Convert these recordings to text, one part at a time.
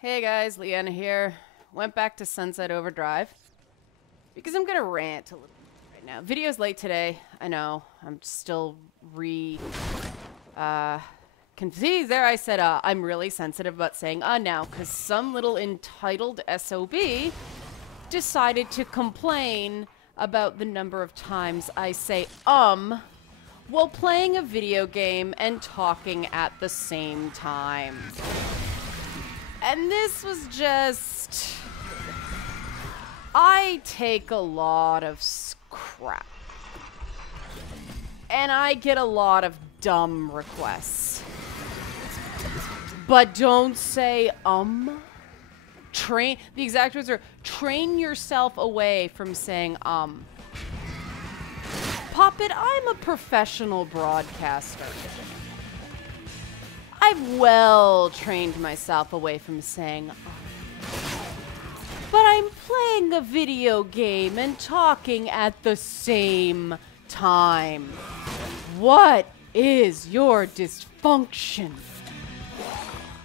Hey guys, Liana here. Went back to Sunset Overdrive because I'm gonna rant a little bit right now. Video's late today. I know. I'm still confused there. I said I'm really sensitive about saying now because some little entitled SOB decided to complain about the number of times I say while playing a video game and talking at the same time. And this was just... I take a lot of crap. And I get a lot of dumb requests. But don't say, The exact words are, train yourself away from saying, Poppet, I'm a professional broadcaster. I've well trained myself away from saying, but I'm playing a video game and talking at the same time. What is your dysfunction?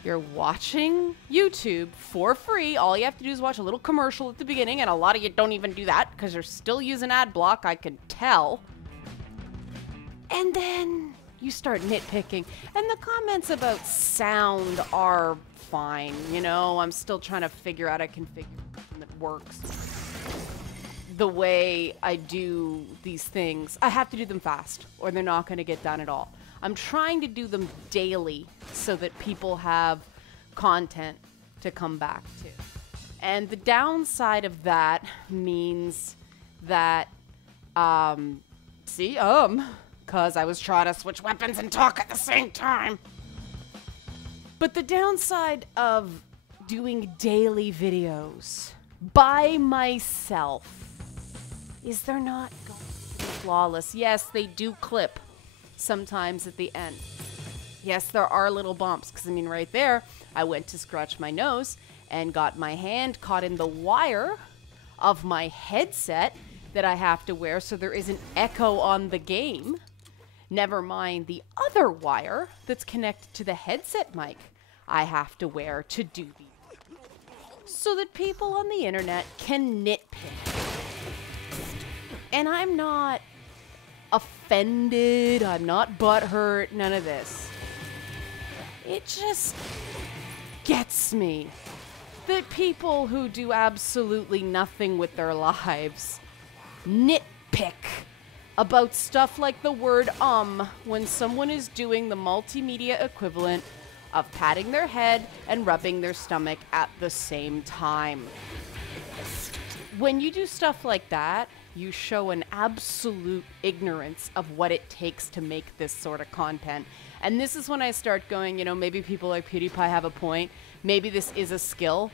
You're watching YouTube for free. All you have to do is watch a little commercial at the beginning, and a lot of you don't even do that because you're still using ad block, I can tell. And then you start nitpicking, and the comments about sound are fine. You know, I'm still trying to figure out a configuration that works. The way I do these things, I have to do them fast, or they're not going to get done at all. I'm trying to do them daily so that people have content to come back to. And the downside of that means that, because I was trying to switch weapons and talk at the same time. But the downside of doing daily videos by myself is they're not going to be flawless. Yes, they do clip sometimes at the end. Yes, there are little bumps, because I mean right there, I went to scratch my nose and got my hand caught in the wire of my headset that I have to wear so there isn't echo on the game. Never mind the other wire that's connected to the headset mic I have to wear to do these, so that people on the internet can nitpick. And I'm not offended, I'm not butthurt, none of this. It just gets me that people who do absolutely nothing with their lives nitpick about stuff like the word when someone is doing the multimedia equivalent of patting their head and rubbing their stomach at the same time. When you do stuff like that, you show an absolute ignorance of what it takes to make this sort of content. And this is when I start going, you know, maybe people like PewDiePie have a point. Maybe this is a skill.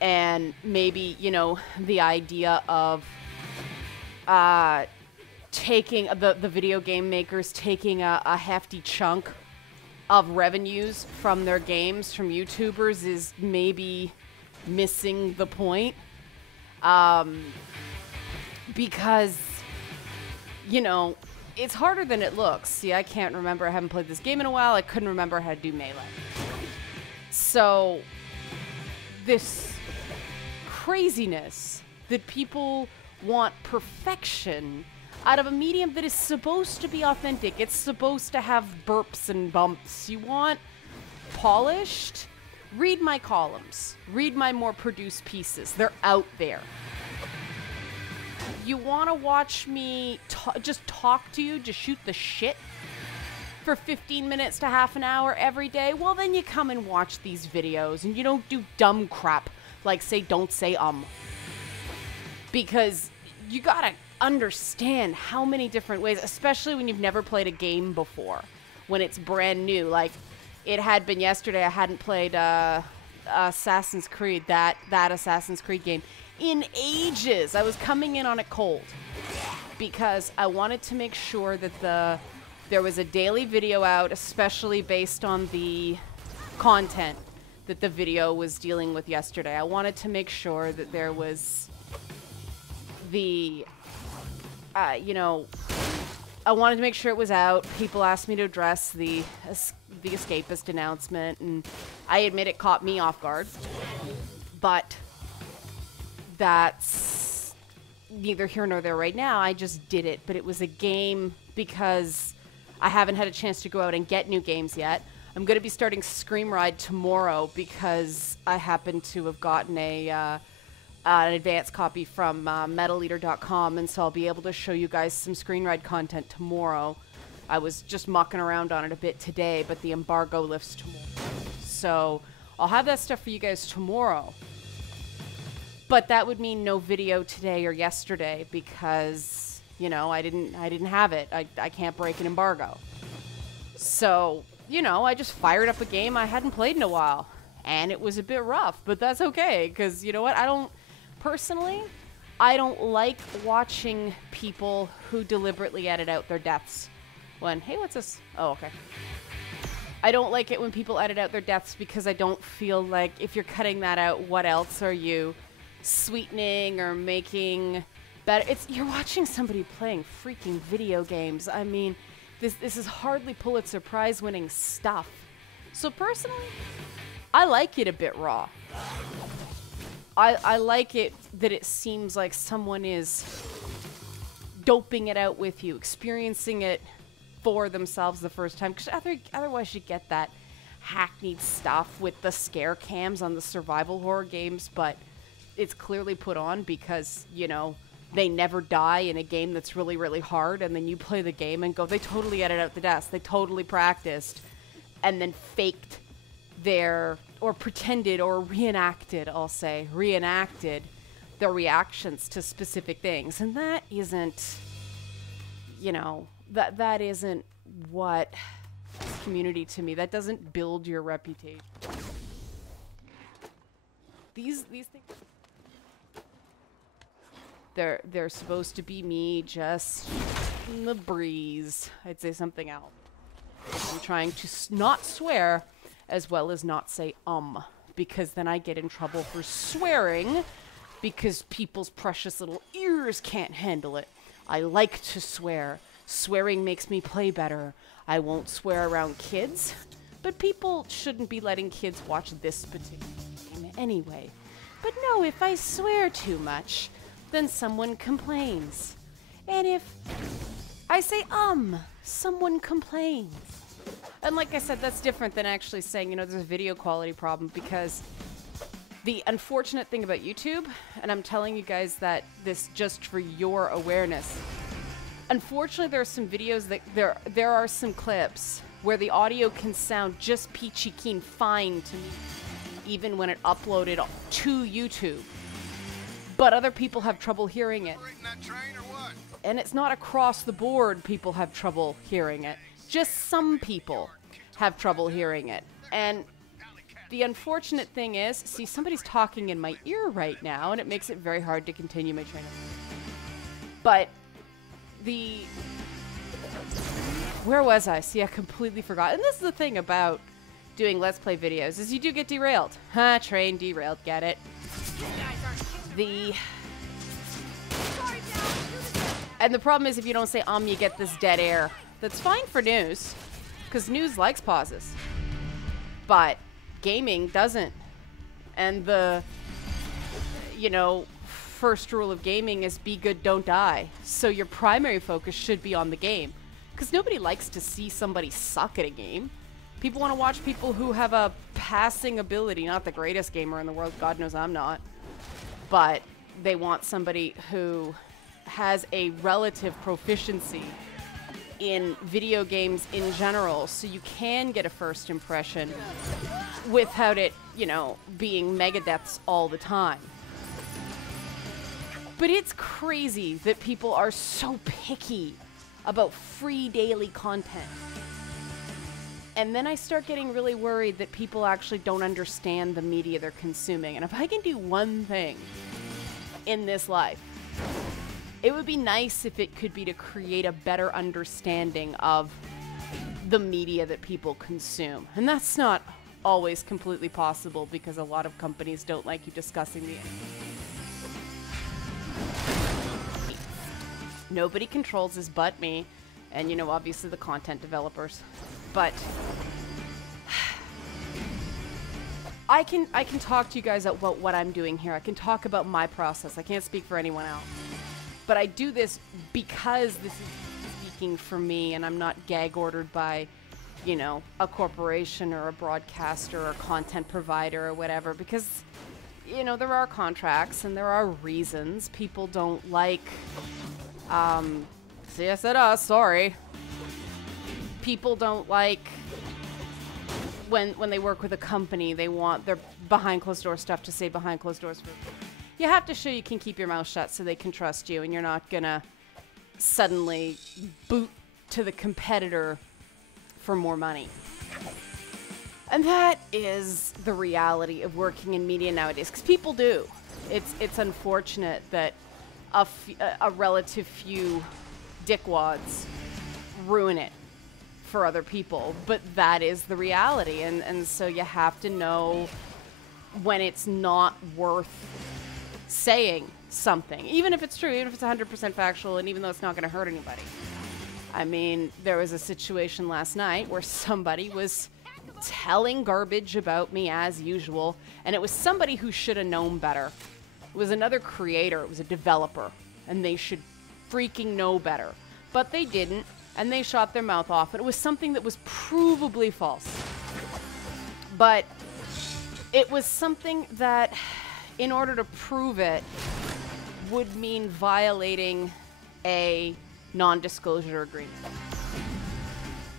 And maybe, you know, the idea of taking the video game makers taking a hefty chunk of revenues from their games from YouTubers is maybe missing the point. Because, you know, it's harder than it looks. See, I can't remember. I haven't played this game in a while. I couldn't remember how to do melee. So, this craziness that people want perfection out of a medium that is supposed to be authentic. It's supposed to have burps and bumps. You want polished? Read my columns. Read my more produced pieces. They're out there. You want to watch me just talk to you, just shoot the shit for 15 minutes to half an hour every day? Well, then you come and watch these videos and you don't do dumb crap like don't say because you gotta understand how many different ways, especially when you've never played a game before, when it's brand new. Like, it had been yesterday, I hadn't played Assassin's Creed, that Assassin's Creed game, in ages. I was coming in on it cold because I wanted to make sure that there was a daily video out, especially based on the content that the video was dealing with yesterday. I wanted to make sure that there was the, you know, I wanted to make sure it was out. People asked me to address the escapist announcement, and I admit it caught me off guard. But that's neither here nor there right now. I just did it, but it was a game because I haven't had a chance to go out and get new games yet. I'm going to be starting Scream Ride tomorrow because I happen to have gotten an advance copy from metaleater.com, and so I'll be able to show you guys some Screen Ride content tomorrow. I was just mucking around on it a bit today, but the embargo lifts tomorrow. So I'll have that stuff for you guys tomorrow. But that would mean no video today or yesterday because, you know, I didn't have it. I can't break an embargo. So, you know, I just fired up a game I hadn't played in a while. And it was a bit rough, but that's okay, because you know what? Personally, I don't like watching people who deliberately edit out their deaths. Hey, what's this? Oh, okay. I don't like it when people edit out their deaths because I don't feel like if you're cutting that out, what else are you sweetening or making better? You're watching somebody playing freaking video games. I mean, this is hardly Pulitzer Prize winning stuff. So personally, I like it a bit raw. I like it that it seems like someone is doping it out with you, experiencing it for themselves the first time. Because otherwise you get that hackneyed stuff with the scare cams on the survival horror games, but it's clearly put on because, you know, they never die in a game that's really, really hard, and then you play the game and go, they totally edited out the deaths, they totally practiced, and then faked or pretended or reenacted, I'll say, their reactions to specific things. And that isn't, you know, that isn't what community to me. That doesn't build your reputation. These things, they're supposed to be me just in the breeze. I'd say something else. I'm trying to not swear as well as not say because then I get in trouble for swearing because people's precious little ears can't handle it. I like to swear. Swearing makes me play better. I won't swear around kids, but people shouldn't be letting kids watch this particular game anyway. But no, if I swear too much, then someone complains. And if I say someone complains. And like I said, that's different than actually saying, you know, there's a video quality problem, because the unfortunate thing about YouTube, and I'm telling you guys that this just for your awareness, unfortunately there are some videos that there are some clips where the audio can sound just peachy keen fine to me, even when it uploaded to YouTube. But other people have trouble hearing it. And it's not across the board people have trouble hearing it. Just some people have trouble hearing it. And the unfortunate thing is, see, somebody's talking in my ear right now, and it makes it very hard to continue my train of thought. But where was I? See, I completely forgot. And this is the thing about doing Let's Play videos, is you do get derailed. Train derailed, get it? And the problem is if you don't say you get this dead air. That's fine for news, because news likes pauses. But gaming doesn't. And the, you know, first rule of gaming is be good, don't die. So your primary focus should be on the game, because nobody likes to see somebody suck at a game. People want to watch people who have a passing ability, not the greatest gamer in the world, God knows I'm not. But they want somebody who has a relative proficiency in video games in general, so you can get a first impression without it, you know, being mega deaths all the time. But it's crazy that people are so picky about free daily content. And then I start getting really worried that people actually don't understand the media they're consuming. And if I can do one thing in this life, it would be nice if it could be to create a better understanding of the media that people consume. And that's not always completely possible, because a lot of companies don't like you discussing the Nobody controls this but me. and, you know, obviously the content developers. But I can talk to you guys about what I'm doing here. I can talk about my process. I can't speak for anyone else. But I do this because this is speaking for me, and I'm not gag ordered by, you know, a corporation or a broadcaster or a content provider or whatever, because, you know, there are contracts and there are reasons. People don't like, sorry. People don't like when they work with a company, they want their behind closed door stuff to say behind closed doors. You have to show you can keep your mouth shut so they can trust you, and you're not gonna suddenly boot to the competitor for more money. And that is the reality of working in media nowadays, because people do. It's unfortunate that a relative few dickwads ruin it for other people, but that is the reality, and so you have to know when it's not worth saying something, even if it's true, even if it's 100% factual, and even though it's not going to hurt anybody. I mean, there was a situation last night where somebody was telling garbage about me as usual, and it was somebody who should have known better. It was another creator, it was a developer, and they should freaking know better. But they didn't, and they shot their mouth off, and it was something that was provably false. But it was something that, in order to prove it, would mean violating a non-disclosure agreement.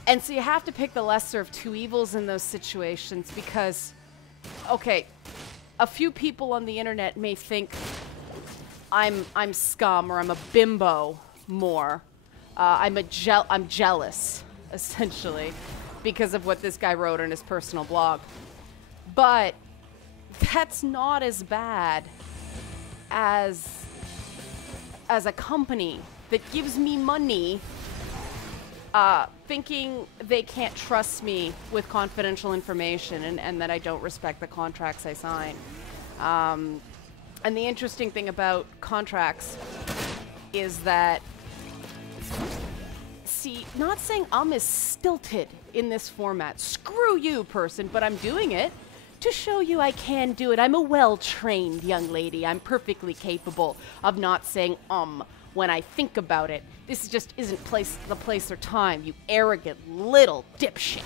And so you have to pick the lesser of two evils in those situations, because, okay, a few people on the internet may think I'm scum, or I'm a bimbo more. I'm jealous, essentially, because of what this guy wrote on his personal blog. But that's not as bad as a company that gives me money, thinking they can't trust me with confidential information, and that I don't respect the contracts I sign. And the interesting thing about contracts is that, see, not saying is stilted in this format. Screw you, person, but I'm doing it to show you I can do it. I'm a well-trained young lady. I'm perfectly capable of not saying when I think about it. This just isn't the place or time, you arrogant little dipshit.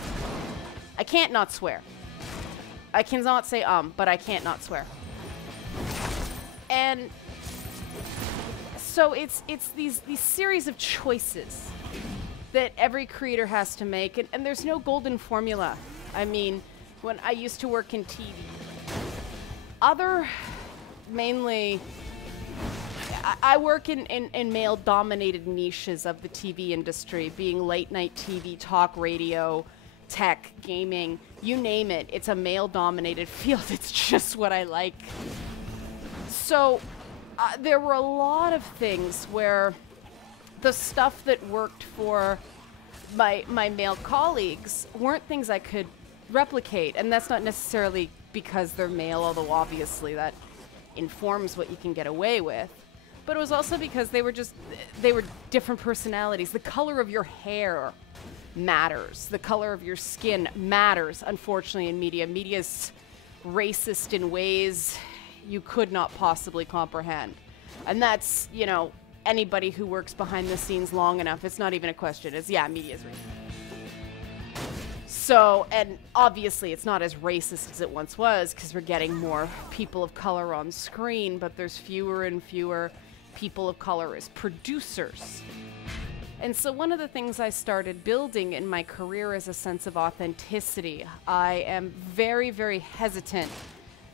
I can't not swear. I cannot say but I can't not swear. And so it's these series of choices that every creator has to make, and there's no golden formula. I mean, when I used to work in TV, mainly, I work in male-dominated niches of the TV industry, being late-night TV, talk radio, tech, gaming, you name it. It's a male-dominated field. It's just what I like. So there were a lot of things where the stuff that worked for my male colleagues weren't things I could replicate, and that's not necessarily because they're male, although obviously that informs what you can get away with, but it was also because they were different personalities. The color of your hair matters. The color of your skin matters, unfortunately, in media. Media's racist in ways you could not possibly comprehend. And that's, you know, anybody who works behind the scenes long enough, it's not even a question. It's, yeah, media's racist. So, and obviously it's not as racist as it once was, because we're getting more people of color on screen, but there's fewer and fewer people of color as producers. And so one of the things I started building in my career is a sense of authenticity. I am very, very hesitant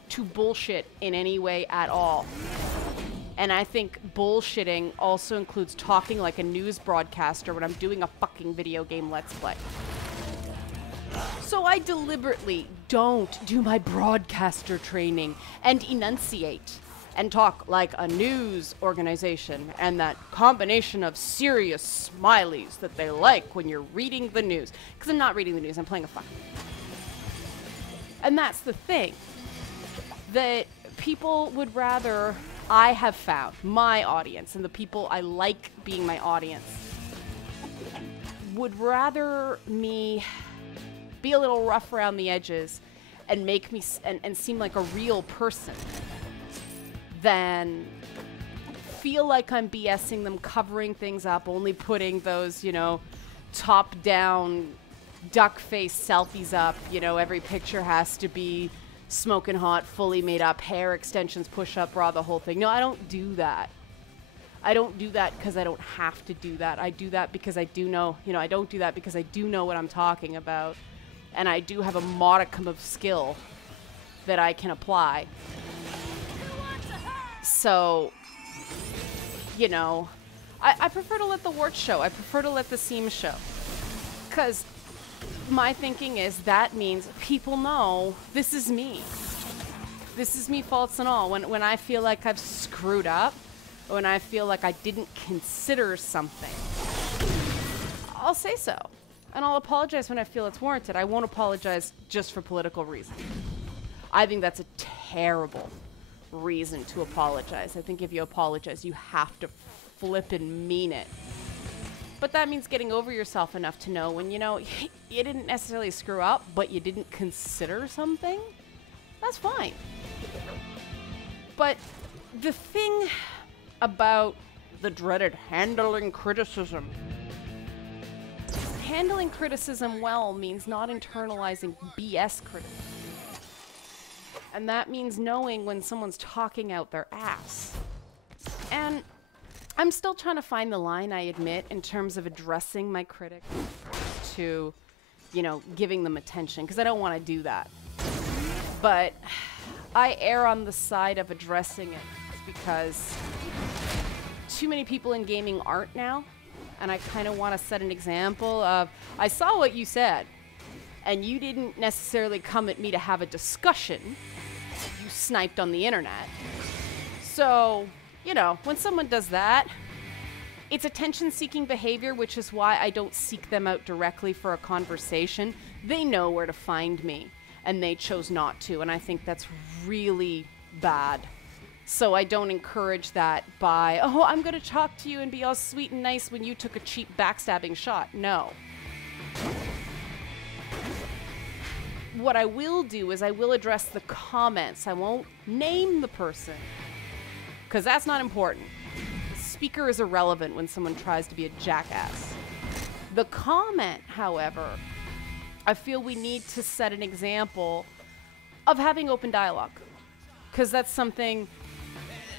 to bullshit in any way at all. And I think bullshitting also includes talking like a news broadcaster when I'm doing a fucking video game Let's Play. So I deliberately don't do my broadcaster training and enunciate and talk like a news organization and that combination of serious smileys that they like when you're reading the news. Because I'm not reading the news, I'm playing a fucking game. And that's the thing. That people would rather, I have found, my audience and the people I like being my audience, would rather me be a little rough around the edges and make me and seem like a real person than feel like I'm BSing them, covering things up, only putting those, you know, top-down duck face selfies up. You know, every picture has to be smoking hot, fully made up, hair extensions, push-up bra, the whole thing. No, I don't do that. I don't do that because I don't have to do that. I do that because I do know, you know, I don't do that because I do know what I'm talking about. And I do have a modicum of skill that I can apply. So, you know, I prefer to let the warts show. I prefer to let the seams show. Because my thinking is that means people know this is me. This is me, faults and all. When I feel like I've screwed up, when I feel like I didn't consider something, I'll say so. And I'll apologize when I feel it's warranted. I won't apologize just for political reasons. I think that's a terrible reason to apologize. I think if you apologize, you have to flip and mean it. But that means getting over yourself enough to know when, you know, you didn't necessarily screw up, but you didn't consider something. That's fine. But the thing about the dreaded handling criticism. Handling criticism well means not internalizing BS criticism. And that means knowing when someone's talking out their ass. And I'm still trying to find the line, I admit, in terms of addressing my critic to, you know, giving them attention, because I don't want to do that. But I err on the side of addressing it because too many people in gaming aren't now. And I kind of want to set an example of, I saw what you said, and you didn't necessarily come at me to have a discussion. You sniped on the internet. So, you know, when someone does that, it's attention-seeking behavior, which is why I don't seek them out directly for a conversation. They know where to find me, and they chose not to, and I think that's really bad. So I don't encourage that by, oh, I'm going to talk to you and be all sweet and nice when you took a cheap backstabbing shot. No. What I will do is I will address the comments. I won't name the person, because that's not important. The speaker is irrelevant when someone tries to be a jackass. The comment, however, I feel we need to set an example of having open dialogue, because that's something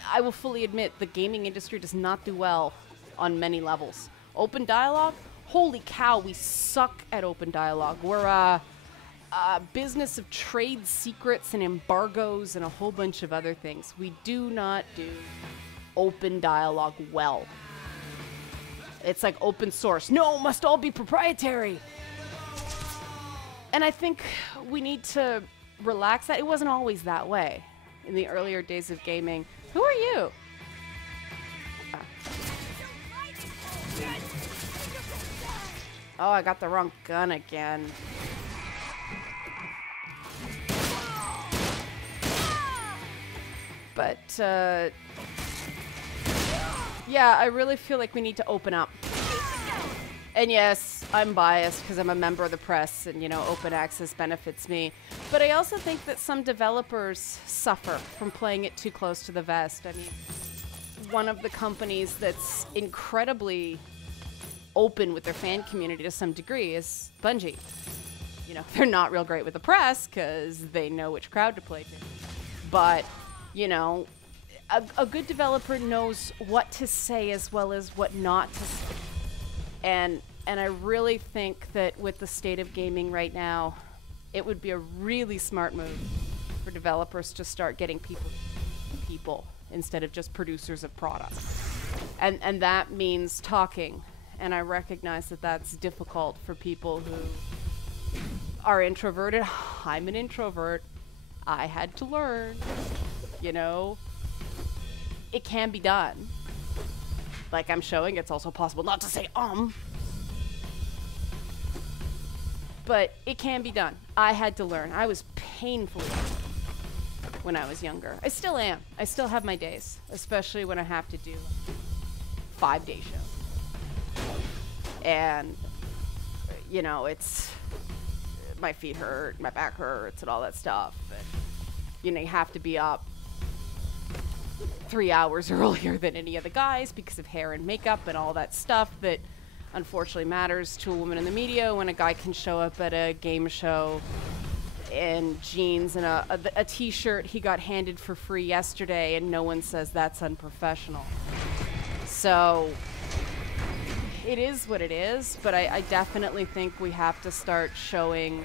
I will fully admit the gaming industry does not do well on many levels. Open dialogue? Holy cow, we suck at open dialogue. We're a business of trade secrets and embargoes and a whole bunch of other things. We do not do open dialogue well. It's like open source. No, must all be proprietary. And I think we need to relax that. It wasn't always that way in the earlier days of gaming. Who are you? Oh, I got the wrong gun again. But, yeah, I really feel like we need to open up. And yes, I'm biased because I'm a member of the press and, you know, open access benefits me. But I also think that some developers suffer from playing it too close to the vest. I mean, one of the companies that's incredibly open with their fan community to some degree is Bungie. You know, they're not real great with the press because they know which crowd to play to. But, you know, a good developer knows what to say as well as what not to say. And I really think that with the state of gaming right now, it would be a really smart move for developers to start getting people instead of just producers of products. And that means talking. And I recognize that that's difficult for people who are introverted. I'm an introvert. I had to learn, you know. It can be done. Like I'm showing, it's also possible not to say but it can be done. I had to learn. I was painfully when I was younger. I still am. I still have my days, especially when I have to do 5-day shows. And you know, it's my feet hurt, my back hurts, and all that stuff. And, you know, you have to be up 3 hours earlier than any of the guys because of hair and makeup and all that stuff that unfortunately matters to a woman in the media when a guy can show up at a game show in jeans and a t-shirt he got handed for free yesterday, and no one says that's unprofessional. So it is what it is, but I definitely think we have to start showing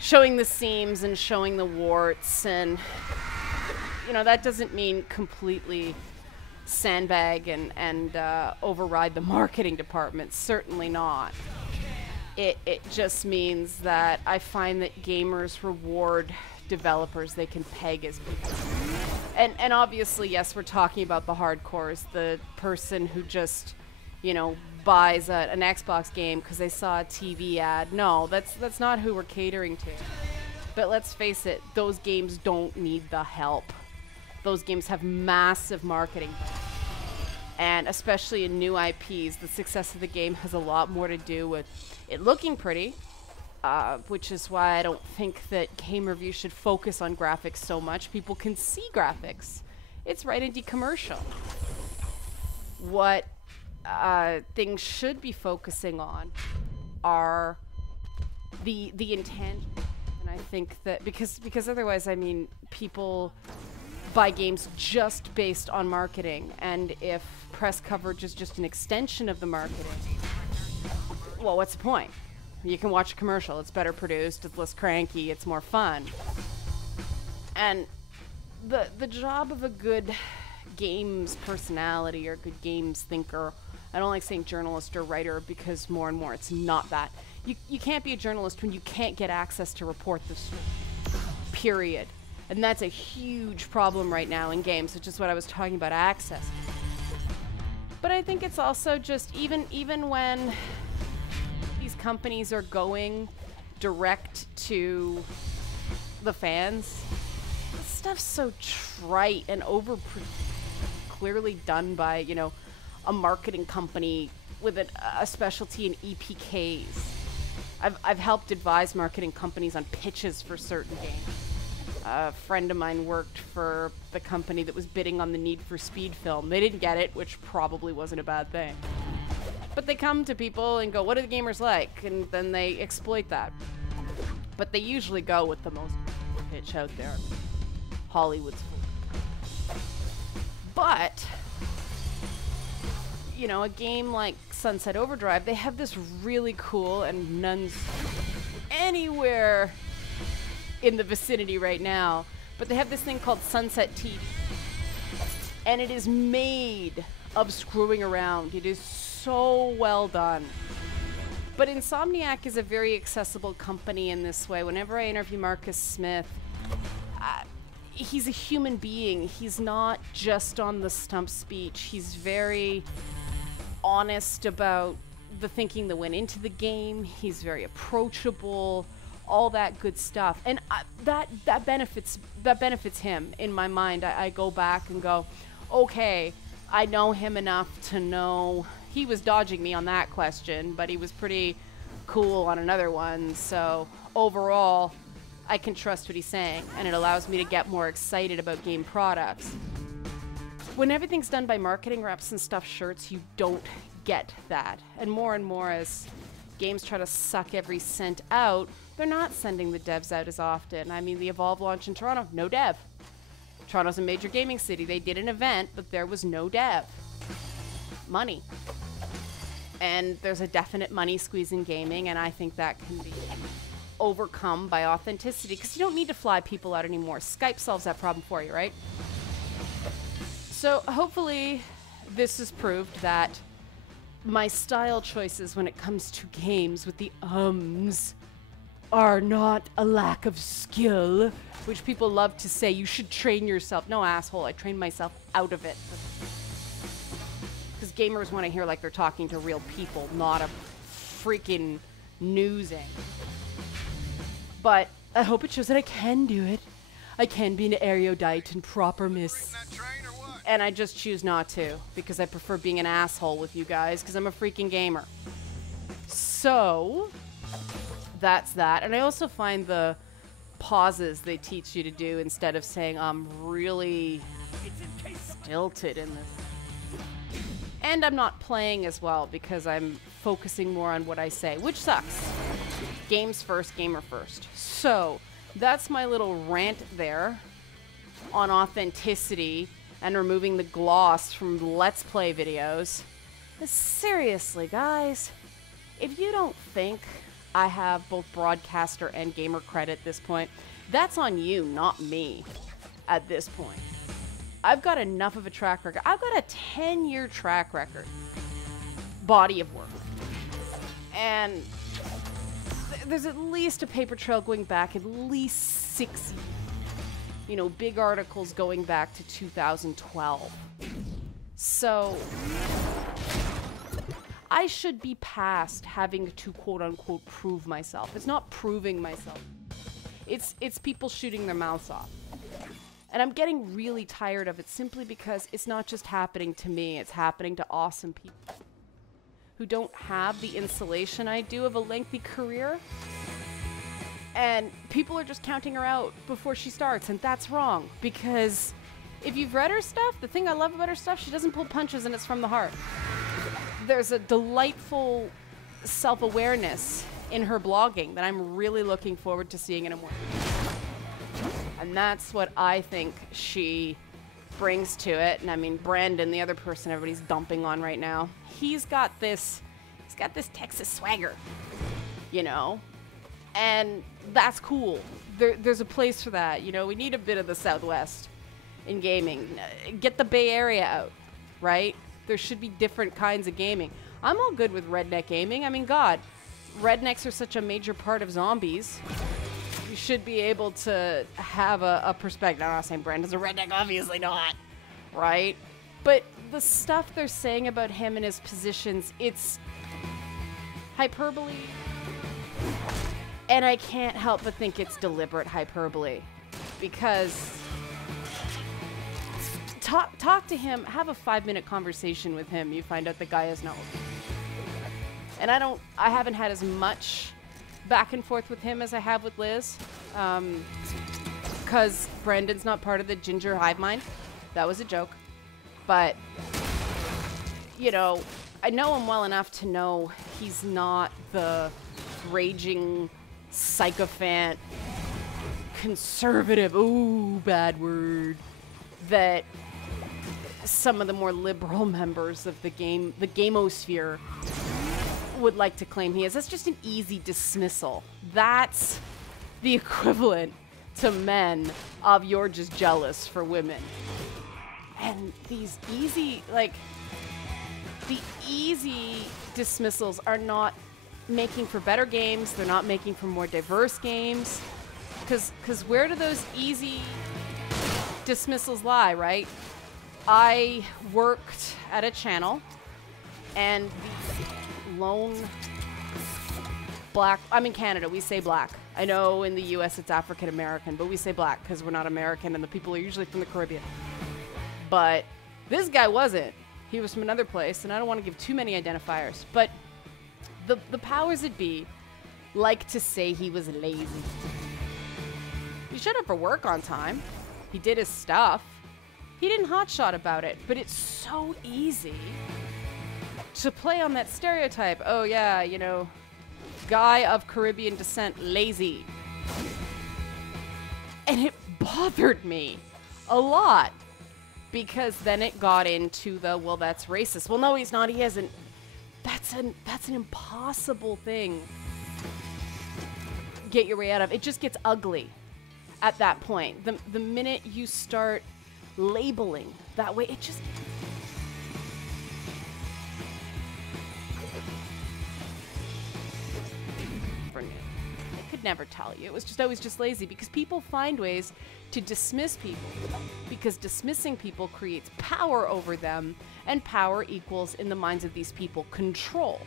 the seams and showing the warts, and you know, that doesn't mean completely sandbag and override the marketing department. Certainly not. It just means that I find that gamers reward developers they can peg as people. And obviously, yes, we're talking about the hardcores, the person who just, you know, buys an Xbox game because they saw a TV ad. No, that's not who we're catering to. But let's face it, those games don't need the help. Those games have massive marketing. And especially in new IPs, the success of the game has a lot more to do with it looking pretty, which is why I don't think that game reviews should focus on graphics so much. People can see graphics. It's right indie commercial. What things should be focusing on are the intent. And I think that because otherwise, I mean, people buy games just based on marketing, and if press coverage is just an extension of the marketing, well, what's the point? You can watch a commercial, it's better produced, it's less cranky, it's more fun. And the job of a good games personality or good games thinker, I don't like saying journalist or writer because more and more it's not that. You can't be a journalist when you can't get access to report the story, period. And that's a huge problem right now in games, which is what I was talking about, access. But I think it's also just even when these companies are going direct to the fans, this stuff's so trite and clearly done by, you know, a marketing company with a specialty in EPKs. I've helped advise marketing companies on pitches for certain games. A friend of mine worked for the company that was bidding on the Need for Speed film. They didn't get it, which probably wasn't a bad thing. But they come to people and go, what are the gamers like? And then they exploit that. But they usually go with the most pitch out there. Hollywood's full. But, you know, a game like Sunset Overdrive, they have this really cool, and none's anywhere in the vicinity right now, but they have this thing called Sunset TV, and it is made of screwing around. It is so well done. But Insomniac is a very accessible company in this way. Whenever I interview Marcus Smith, he's a human being. He's not just on the stump speech. He's very honest about the thinking that went into the game. He's very approachable, all that good stuff, and that benefits him in my mind. I go back and go, okay, I know him enough to know he was dodging me on that question, but he was pretty cool on another one. So overall, I can trust what he's saying, and it allows me to get more excited about game products. When everything's done by marketing reps and stuffed shirts, you don't get that. And more as games try to suck every cent out, they're not sending the devs out as often. I mean, the Evolve launch in Toronto, no dev. Toronto's a major gaming city. They did an event, but there was no dev. Money. And there's a definite money squeeze in gaming, and I think that can be overcome by authenticity, because you don't need to fly people out anymore. Skype solves that problem for you, right? So hopefully this has proved that my style choices when it comes to games with the ums are not a lack of skill, which people love to say you should train yourself. No, asshole, I trained myself out of it. Because gamers want to hear like they're talking to real people, not a freaking newsing. But I hope it shows that I can do it. I can be an erudite and proper miss. And I just choose not to, because I prefer being an asshole with you guys, because I'm a freaking gamer. So that's that. And I also find the pauses they teach you to do instead of saying I'm really stilted in this. And I'm not playing as well because I'm focusing more on what I say, which sucks. Games first, gamer first. So that's my little rant there on authenticity and removing the gloss from Let's Play videos. Seriously, guys, if you don't think I have both broadcaster and gamer credit at this point, that's on you, not me at this point. I've got enough of a track record. I've got a 10-year track record, body of work. And there's at least a paper trail going back at least 6 years. You know, big articles going back to 2012. So I should be past having to quote-unquote prove myself. It's not proving myself. It's people shooting their mouths off. And I'm getting really tired of it simply because it's not just happening to me, it's happening to awesome people who don't have the insulation I do of a lengthy career. And people are just counting her out before she starts, and that's wrong. Because if you've read her stuff, the thing I love about her stuff, she doesn't pull punches and it's from the heart. There's a delightful self-awareness in her blogging that I'm really looking forward to seeing in a more. And that's what I think she brings to it. And I mean, Brandon, the other person everybody's dumping on right now, he's got this Texas swagger, you know? And that's cool. There's a place for that. You know, we need a bit of the Southwest in gaming. Get the Bay Area out, right? There should be different kinds of gaming. I'm all good with redneck gaming. I mean, God, rednecks are such a major part of zombies. You should be able to have a perspective. I'm not saying Brandon's a redneck, obviously not, right? But the stuff they're saying about him and his positions, it's hyperbole. And I can't help but think it's deliberate hyperbole. Because talk to him, have a 5-minute conversation with him, you find out the guy is not. And I haven't had as much back and forth with him as I have with Liz. Because Brandon's not part of the ginger hive mind. That was a joke. But, you know, I know him well enough to know he's not the raging sycophant, conservative, ooh, bad word, that some of the more liberal members of the gamosphere would like to claim he is. That's just an easy dismissal. That's the equivalent to men of you're just jealous for women. And these easy, the easy dismissals are not making for better games. They're not making for more diverse games. Because where do those easy dismissals lie, right? I worked at a channel, and the lone black, I'm in Canada, we say black. I know in the US it's African American, but we say black because we're not American and the people are usually from the Caribbean. But this guy wasn't. He was from another place, and I don't want to give too many identifiers, but the powers that be like to say he was lazy. He showed up for work on time. He did his stuff. He didn't hotshot about it, but it's so easy to play on that stereotype. Oh yeah, you know, guy of Caribbean descent, lazy. And it bothered me a lot because then it got into the, well, that's racist. Well, no, he's not. He isn't. That's an impossible thing. Get your way out of. It just gets ugly at that point. The minute you start labeling that way, it just... I could never tell you. It was just always just lazy because people find ways to dismiss people because dismissing people creates power over them, and power equals, in the minds of these people, control.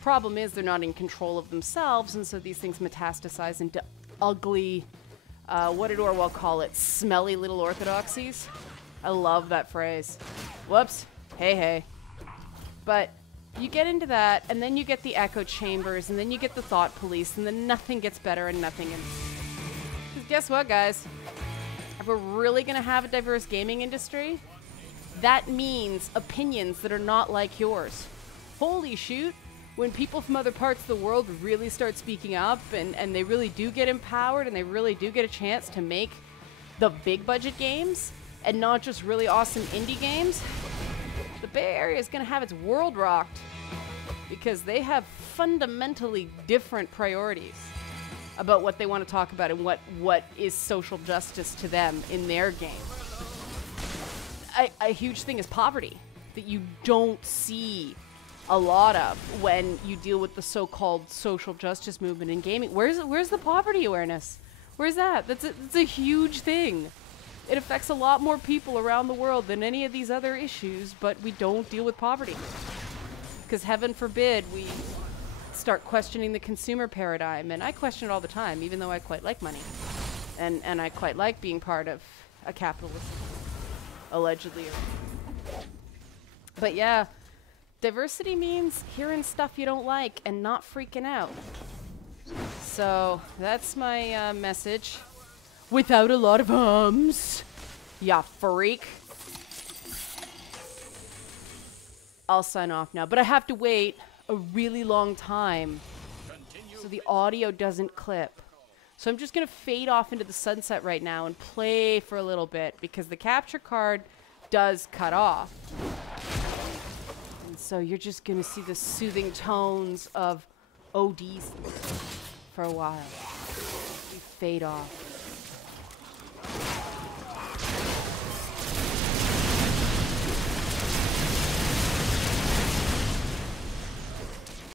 Problem is they're not in control of themselves, and so these things metastasize into ugly, what did Orwell call it? Smelly little orthodoxies. I love that phrase. Whoops. Hey. But You get into that, and then you get the echo chambers, and then you get the thought police, and then nothing gets better and nothing gets... Because guess what, guys? If we're really going to have a diverse gaming industry, that means opinions that are not like yours. Holy shoot. When people from other parts of the world really start speaking up, and they really do get empowered, and they really do get a chance to make the big budget games, and not just really awesome indie games, the Bay Area is going to have its world rocked, because they have fundamentally different priorities about what they want to talk about and what is social justice to them in their game. A huge thing is poverty that you don't see a lot of when you deal with the so-called social justice movement in gaming. Where's the poverty awareness? Where's that? That's a huge thing. It affects a lot more people around the world than any of these other issues, but we don't deal with poverty. Because heaven forbid we start questioning the consumer paradigm, and I question it all the time, even though I quite like money. And I quite like being part of a capitalist, allegedly. But yeah, diversity means hearing stuff you don't like and not freaking out. So that's my message. Without a lot of ums. Ya freak. I'll sign off now, but I have to wait a really long time so the audio doesn't clip. So I'm just gonna fade off into the sunset right now and play for a little bit because the capture card does cut off. And so you're just gonna see the soothing tones of ODs for a while. We fade off.